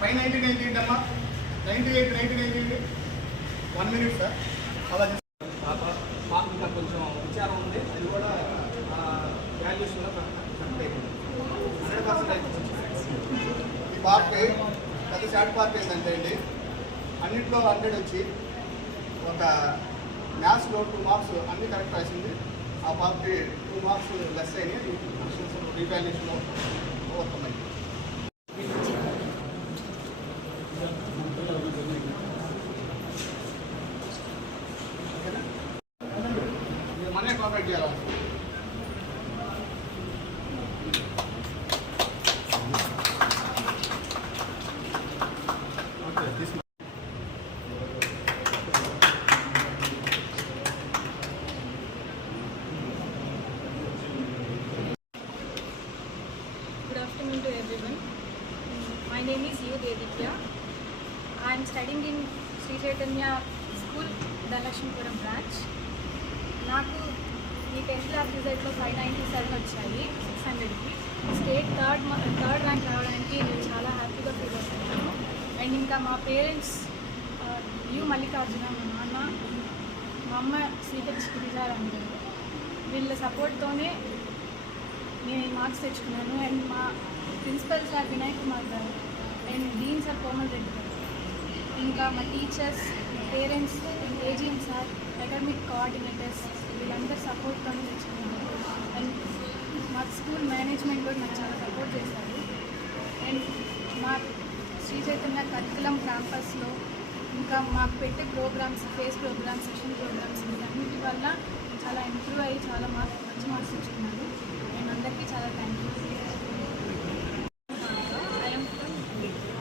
Five 99 తీయండి అమ్మా. 98 1 minute sir. అలా మాకు ఇంకా కొంచెం విచారం ఉంది, అది కూడా గ్రాడ్యుయేషన్లో కరెక్ట్ అయిపోయింది. 100% ఈ పార్ట్ పెద్ద షార్ట్ పార్ట్ ఏంటంటే అండి, అన్నింటిలో 100 వచ్చి ఒక మ్యాథ్స్లో 2 మార్క్స్ అన్ని కరెక్ట్ రాసింది. ఆ పార్ట్కి 2 మార్క్స్ లెస్ అయినాయి, రీవాల్యుయేషన్లో వస్తున్నాయి. మనే కాంటాక్ట్ చేయాలి. Good afternoon to everyone. My name is U. Devikya. I am studying in Sri Chaitanya School, Dhanalakshmipuram branch. నాకు ఈ 10th క్లాస్ రిజల్ట్లో 597 వచ్చాయి 600కి. స్టేట్ థర్డ్ ర్యాంక్ రావడానికి నేను చాలా హ్యాపీగా ఫీల్ అవుతున్నాను. అండ్ ఇంకా మా పేరెంట్స్ యు మల్లికార్జున, మా నాన్న, మా అమ్మ శ్రీహెచ్ గిరిజారాణి గారు, వీళ్ళ సపోర్ట్తోనే నేను ఈ మార్క్స్ తెచ్చుకున్నాను. అండ్ మా ప్రిన్సిపల్ సార్ వినయ్ కుమార్ గారు and dean sir Komal Reddy గారు, ఇంకా మా teachers, parents, AGM sir, academic coordinators, వీళ్ళందరూ సపోర్ట్తోనే తెచ్చుకున్నాను. అండ్ మా స్కూల్ మేనేజ్మెంట్ కూడా నాకు చాలా సపోర్ట్ చేశారు. అండ్ మా శ్రీ చైతన్య కరికులం క్యాంపస్లో ఇంకా మాకు పెట్టే programmes, face programmes, session programmes, వీటన్నిటి వల్ల చాలా ఇంప్రూవ్ అయ్యి చాలా మంచి మార్క్స్ తెచ్చుకున్నాను. అండ్ అందరికీ చాలా thank you. I'm from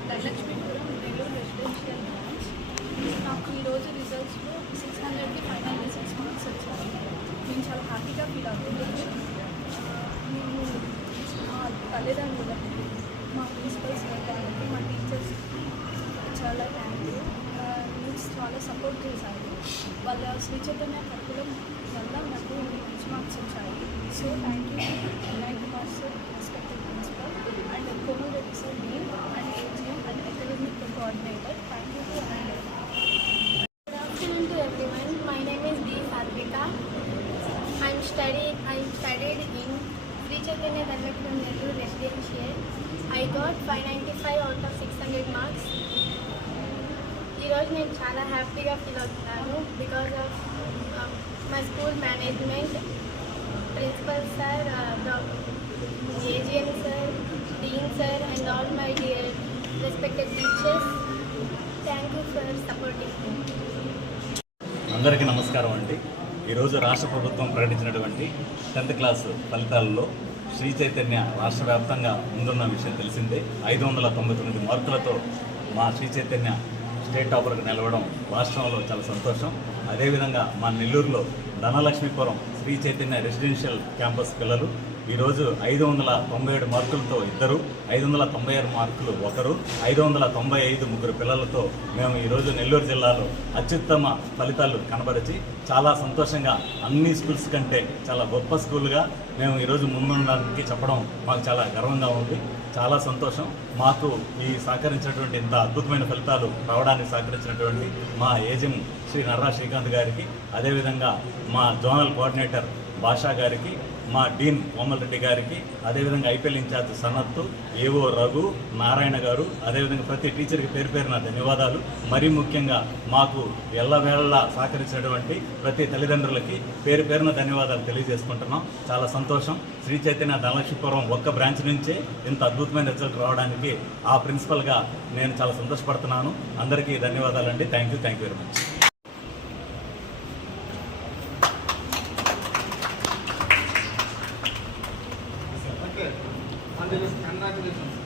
Dhanalakshmipuram Nellore residential branch. నాకు ఈరోజు రిజల్ట్స్లో 600కి 596 మార్క్స్ వచ్చాయి. నేను చాలా హ్యాపీగా ఫీల్ అవుతున్నాను. మేము మా తల్లిదండ్రులకి, మా ప్రిన్సిపల్స్ వాళ్ళకి, మా టీచర్స్ చాలా థ్యాంక్ యూ. మీకు చాలా సపోర్ట్ చేశారు. వాళ్ళ శ్రీ చైతన్య కరికులం వల్ల నాకు మంచి మార్క్స్ వచ్చాయి. So thank you Vinay Kumar sir, respected principal, and Komal Reddy sir, dean and AGM and academic coordinator. Thank you to అందరూ. Good afternoon to everyone. My name is D. Sarvika. I studied in Sri Chaitanya Dhanalakshmipuram Nellore Residential. I got 595 out of 600 marks. ఈరోజు నేను చాలా హ్యాపీగా feel అవుతున్నాను because of my school management, principal sir, AGM sir, dean sir and all my dear respected teachers. Thank you for supporting me. అందరికీ నమస్కారం అండి. ఈరోజు రాష్ట్ర ప్రభుత్వం ప్రకటించినటువంటి 10th క్లాస్ ఫలితాలలో శ్రీ చైతన్య రాష్ట్ర వ్యాప్తంగా ముందున్న విషయం తెలిసిందే. 599 మార్కులతో మా శ్రీ చైతన్య స్టేట్ టాపర్కి నిలవడం రాష్ట్రంలో చాలా సంతోషం. అదేవిధంగా మా నెల్లూరులో ధనలక్ష్మీపురం శ్రీ చైతన్య రెసిడెన్షియల్ క్యాంపస్ పిల్లలు ఈరోజు 597 మార్కులతో ఇద్దరు, 596 మార్కులు ఒకరు, 595 ముగ్గురు పిల్లలతో మేము ఈరోజు నెల్లూరు జిల్లాలో అత్యుత్తమ ఫలితాలు కనబరిచి చాలా సంతోషంగా అన్ని స్కూల్స్ కంటే చాలా గొప్ప స్కూల్గా మేము ఈరోజు ముందుండడానికి చెప్పడం మాకు చాలా గర్వంగా ఉంది. చాలా సంతోషం. మాకు ఈ సహకరించినటువంటి ఇంత అద్భుతమైన ఫలితాలు రావడానికి సహకరించినటువంటి మా ఏజిఎం శ్రీ నర్రా శ్రీకాంత్ గారికి, అదేవిధంగా మా జోనల్ కోఆర్డినేటర్ భాషా గారికి, మా డీన్ కోమల్ రెడ్డి గారికి, అదేవిధంగా ఐపీఎల్ ఇన్ఛార్జ్ సనత్తు, ఏవో రఘు, నారాయణ గారు, అదేవిధంగా ప్రతి టీచర్కి పేరు పేరున ధన్యవాదాలు. మరీ ముఖ్యంగా మాకు ఎల్లవేళలా సహకరించినటువంటి ప్రతి తల్లిదండ్రులకి పేరు పేరున ధన్యవాదాలు తెలియజేసుకుంటున్నాం. చాలా సంతోషం. శ్రీ చైతన్య ధనలక్ష్మీపురం ఒక్క బ్రాంచ్ నుంచే ఇంత అద్భుతమైన రిజల్ట్ రావడానికి ఆ ప్రిన్సిపల్గా నేను చాలా సంతోషపడుతున్నాను. అందరికీ ధన్యవాదాలండి. Thank you very much. Congratulations.